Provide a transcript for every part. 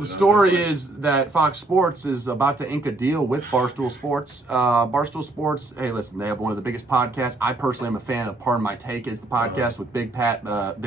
The story is that Fox Sports is about to ink a deal with Barstool Sports. Barstool Sports, hey, listen, they have one of the biggest podcasts. I personally am a fan of Pardon My Take. It's the podcast with Big Cat, and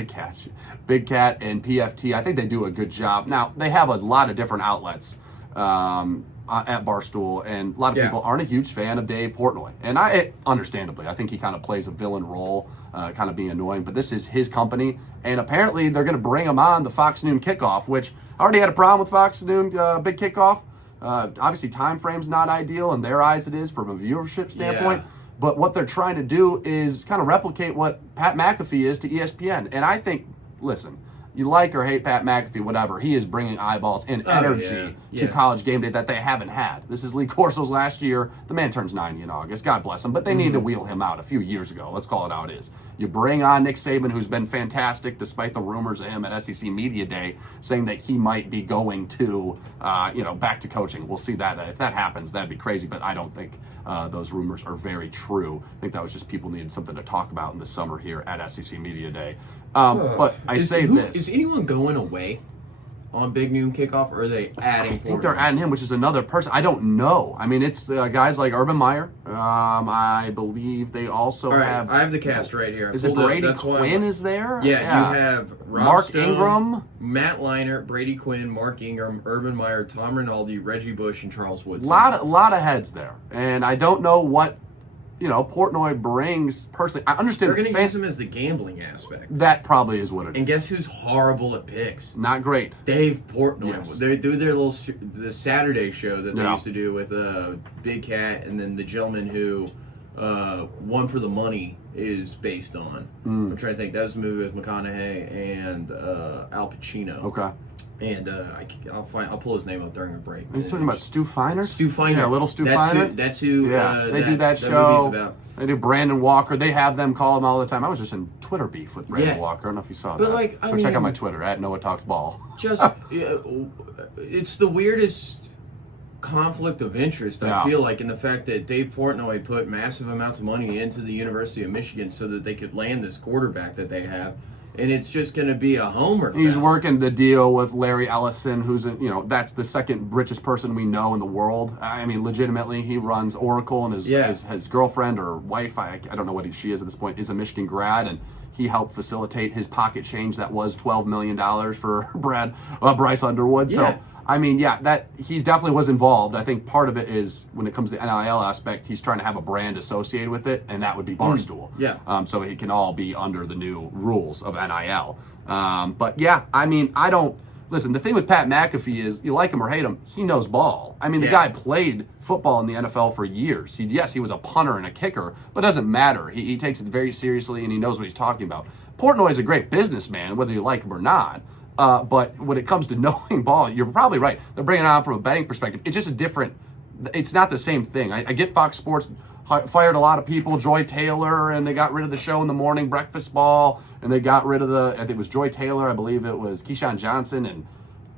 PFT. I think they do a good job. Now, they have a lot of different outlets at Barstool, and a lot of people aren't a huge fan of Dave Portnoy. And understandably, I think he kind of plays a villain role, kind of being annoying. But this is his company, and apparently they're going to bring him on the Fox Noon Kickoff, which I already had a problem with Fox Noon Big Kickoff. Obviously, time frame's not ideal. In their eyes, it is from a viewership standpoint. Yeah. But what they're trying to do is kind of replicate what Pat McAfee is to ESPN. And I think, listen, you like or hate Pat McAfee, whatever, he is bringing eyeballs and energy to College Game Day that they haven't had. This is Lee Corso's last year. The man turns 90 in August. God bless him. But they need to wheel him out a few years ago. Let's call it how it is. You bring on Nick Saban, who's been fantastic, despite the rumors of him at SEC Media Day saying that he might be going to, back to coaching. We'll see that. If that happens, that'd be crazy. But I don't think those rumors are very true. I think that was just people needed something to talk about in the summer here at SEC Media Day. But Is anyone going away on Big Noon Kickoff, or are they adding? I think they're adding him, which is another person. I don't know. I mean, it's guys like Urban Meyer. I believe they also have. I have the cast right here. Is it Brady Quinn is there? Yeah, you have Mark Stone, Ingram, Matt Leinart, Brady Quinn, Mark Ingram, Urban Meyer, Tom Rinaldi, Reggie Bush, and Charles Woodson. Lot of heads there, and I don't know what Portnoy brings personally. I understand they're going to use him as the gambling aspect. That probably is what it is. And guess who's horrible at picks? Not great. Dave Portnoy. Yes. They do their the Saturday show that they used to do with Big Cat, and then the gentleman who One for the Money is based on. I'm trying to think. That was the movie with McConaughey and Al Pacino. Okay. And I'll pull his name up during a break. Are you talking about Stu Feiner? Stu Feiner. Yeah, little Stu Feiner. That's who. They do that show. About. They do Brandon Walker. They have them call him all the time. I was just in Twitter beef with Brandon Walker. I don't know if you saw that. Go check out my Twitter at Noah Talks Ball. It's the weirdest conflict of interest, I feel like, in the fact that Dave Portnoy put massive amounts of money into the University of Michigan so that they could land this quarterback that they have. And it's just going to be a homer fest. He's working the deal with Larry Ellison, who's, that's the second richest person we know in the world. I mean, legitimately, he runs Oracle, and his girlfriend or wife, I don't know what she is at this point, is a Michigan grad, and he helped facilitate his pocket change that was $12 million for Bryce Underwood. Yeah. So, I mean, that he's definitely was involved. I think part of it is when it comes to the NIL aspect, he's trying to have a brand associated with it, and that would be Barstool. So it can all be under the new rules of NIL. I mean, I don't listen. The thing with Pat McAfee is, you like him or hate him, he knows ball. I mean, the guy played football in the NFL for years. He was a punter and a kicker, but it doesn't matter. He takes it very seriously, and he knows what he's talking about. Portnoy is a great businessman, whether you like him or not. But when it comes to knowing ball, you're probably right. They're bringing it on from a betting perspective. It's just it's not the same thing. I get Fox Sports fired a lot of people, Joy Taylor, and they got rid of the show in the morning, Breakfast Ball, and they got rid of I think it was Joy Taylor, I believe it was Keyshawn Johnson and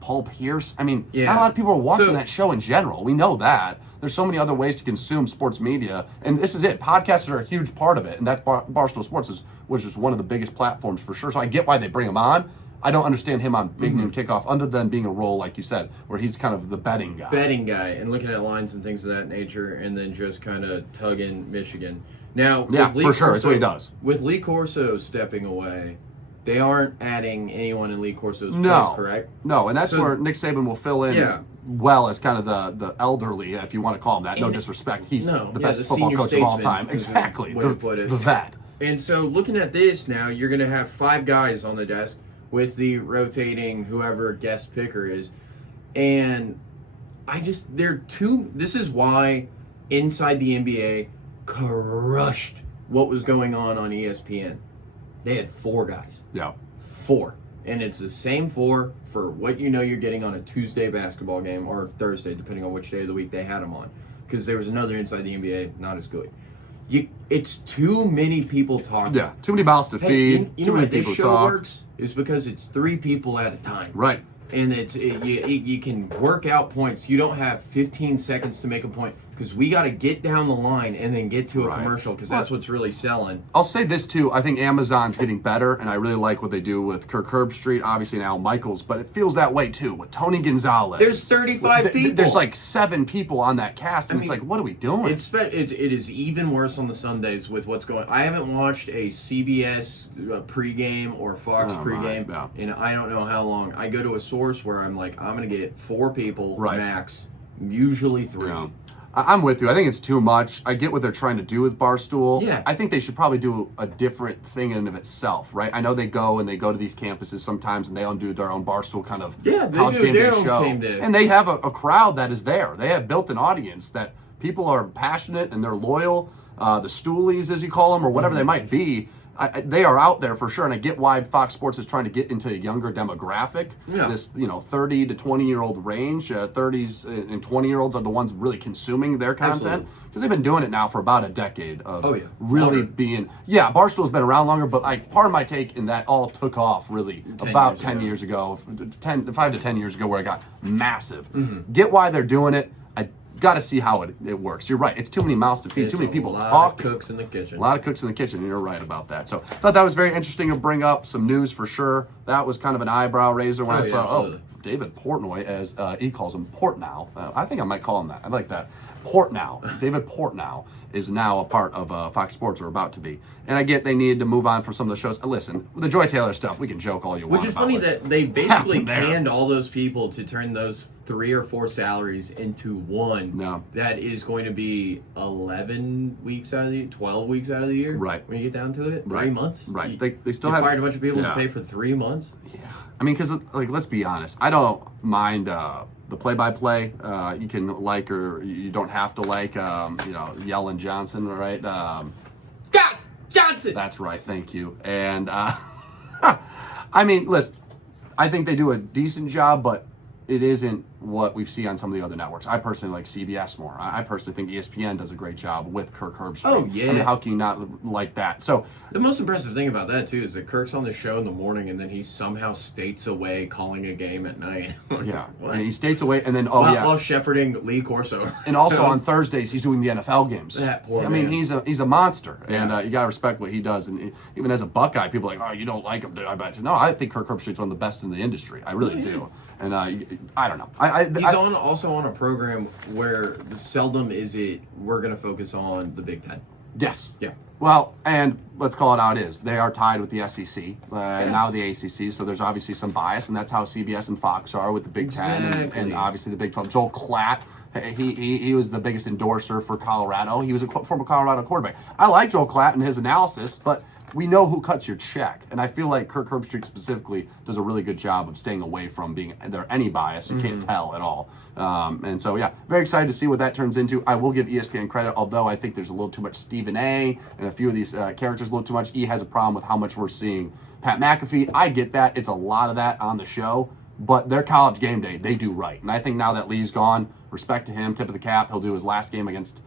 Paul Pierce. I mean, not a lot of people are watching that show in general. We know that. There's so many other ways to consume sports media, and this is it. Podcasts are a huge part of it, and that's Barstool Sports was just one of the biggest platforms for sure. So I get why they bring him on. I don't understand him on Big Noon Kickoff, other than being a role, like you said, where he's kind of the betting guy. And looking at lines and things of that nature, and then just kind of tugging Michigan. Now, for sure, that's what he does. With Lee Corso stepping away, they aren't adding anyone in Lee Corso's place, correct? No, and that's where Nick Saban will fill in well as kind of the elderly, if you want to call him that. No disrespect. He's the best football coach of all time. Exactly. The vet. And so looking at this now, you're going to have 5 guys on the desk with the rotating whoever guest picker is. And this is why Inside the NBA crushed what was going on ESPN. They had 4 guys. Yeah. 4. And it's the same 4 for what you're getting on a Tuesday basketball game or Thursday, depending on which day of the week they had them on. Because there was another Inside the NBA, not as good. It's too many people talking. Yeah, too many mouths to feed. You know why this show works? Is because it's 3 people at a time. Right. And you can work out points. You don't have 15 seconds to make a point. because we got to get down the line and then get to a commercial, because that's what's really selling. I'll say this too. I think Amazon's getting better, and I really like what they do with Kirk Herbstreit, obviously, and Al Michaels, but it feels that way too with Tony Gonzalez. There's 35 people. There's like 7 people on that cast, and it's like, what are we doing? It is even worse on the Sundays with what's going on. I haven't watched a CBS pregame or Fox pregame in I don't know how long. I go to a source where I'm like, I'm going to get 4 people max, usually 3. Yeah. I'm with you. I think it's too much. I get what they're trying to do with Barstool. Yeah. I think they should probably do a different thing in and of itself, right? I know they go to these campuses sometimes, and they all do their own Barstool kind of college game day show. And they have a crowd that is there. They have built an audience that people are passionate and they're loyal. The Stoolies, as you call them, or whatever they might be. They are out there for sure, and I get why Fox Sports is trying to get into a younger demographic. Yeah. This 30 to 20-year-old range. 30s and 20-year-olds are the ones really consuming their content, because they've been doing it now for about a decade of really being. Yeah, Barstool's been around longer, but part of my take in that all took off really about 10 years ago, 5 to 10 years ago, where it got massive. Get why they're doing it. Got to see how it works. You're right. It's too many mouths to feed. Too many people talk. A lot of cooks in the kitchen. A lot of cooks in the kitchen. And you're right about that. So I thought that was very interesting to bring up. Some news for sure. That was kind of an eyebrow raiser when I saw, David Portnoy, as he calls him, Portnow. I think I might call him that. I like that. Portnow. David Portnow is now a part of Fox Sports, or about to be. And I get they needed to move on from some of the shows. Listen, the Joy Taylor stuff, we can joke all you want about. Which is funny that they basically canned all those people to turn those 3 or 4 salaries into one. No. That is going to be 11 weeks out of the year, 12 weeks out of the year. Right. When you get down to it, 3 months. Right. They still have fired a bunch of people to pay for 3 months. Yeah. I mean, because let's be honest, I don't mind the play-by-play. You can like, or you don't have to like. Yellen Johnson, right? Johnson. That's right. Thank you. And I mean, listen, I think they do a decent job, but it isn't what we see on some of the other networks. I personally like CBS more. I personally think ESPN does a great job with Kirk Herbstreit. Oh, yeah. I mean, how can you not like that? So the most impressive thing about that, too, is that Kirk's on the show in the morning, and then he somehow states away calling a game at night. Yeah. What? And he states away, and then, while shepherding Lee Corso. And also on Thursdays, he's doing the NFL games. That poor man. I mean, he's a monster, and you got to respect what he does. And even as a Buckeye, people are like, oh, you don't like him. I bet you. No, I think Kirk Herbstreit's one of the best in the industry. I really do. And I don't know. He's also on a program where seldom is it we're going to focus on the Big Ten. Yes. Yeah. Well, and let's call it how it is. They are tied with the SEC, now the ACC, so there's obviously some bias, and that's how CBS and Fox are with the Big Ten and obviously the Big 12. Joel Klatt, he was the biggest endorser for Colorado. He was a former Colorado quarterback. I like Joel Klatt and his analysis, but we know who cuts your check, and I feel like Kirk Herbstreit specifically does a really good job of staying away from being there any bias. You can't tell at all. And so, very excited to see what that turns into. I will give ESPN credit, although I think there's a little too much Stephen A. and a few of these characters a little too much. E has a problem with how much we're seeing Pat McAfee. I get that. It's a lot of that on the show, but their college game day, they do right. And I think now that Lee's gone, respect to him, tip of the cap. He'll do his last game against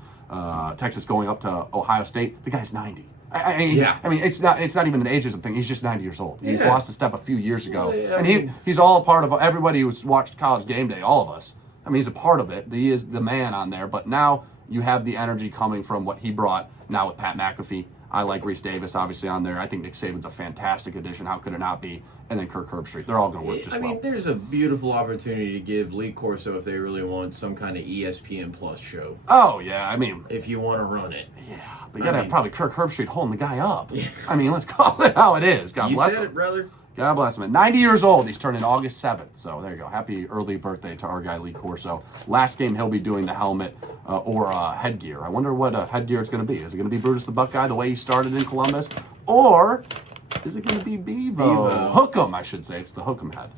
Texas going up to Ohio State. The guy's 90. I mean, it's not even an ageism thing. He's just 90 years old. He's lost a step a few years ago, and he's all a part of everybody who's watched College Game Day. All of us. I mean, he's a part of it. He is the man on there. But now you have the energy coming from what he brought. Now with Pat McAfee, I like Reese Davis obviously on there. I think Nick Saban's a fantastic addition. How could it not be? And then Kirk Herbstreit. They're all going to work just well. I mean, there's a beautiful opportunity to give Lee Corso, if they really want, some kind of ESPN Plus show. Oh, yeah. I mean, if you want to run it. Yeah. But you got to have probably Kirk Herbstreit holding the guy up. Yeah. I mean, let's call it how it is. God bless him. You said it, brother. God bless him. At 90 years old, he's turning August 7th. So there you go. Happy early birthday to our guy, Lee Corso. Last game, he'll be doing the helmet or headgear. I wonder what headgear it's going to be. Is it going to be Brutus the Buckeye, the way he started in Columbus? Or is it going to be Bevo? Hook'em, I should say. It's the Hook'em head.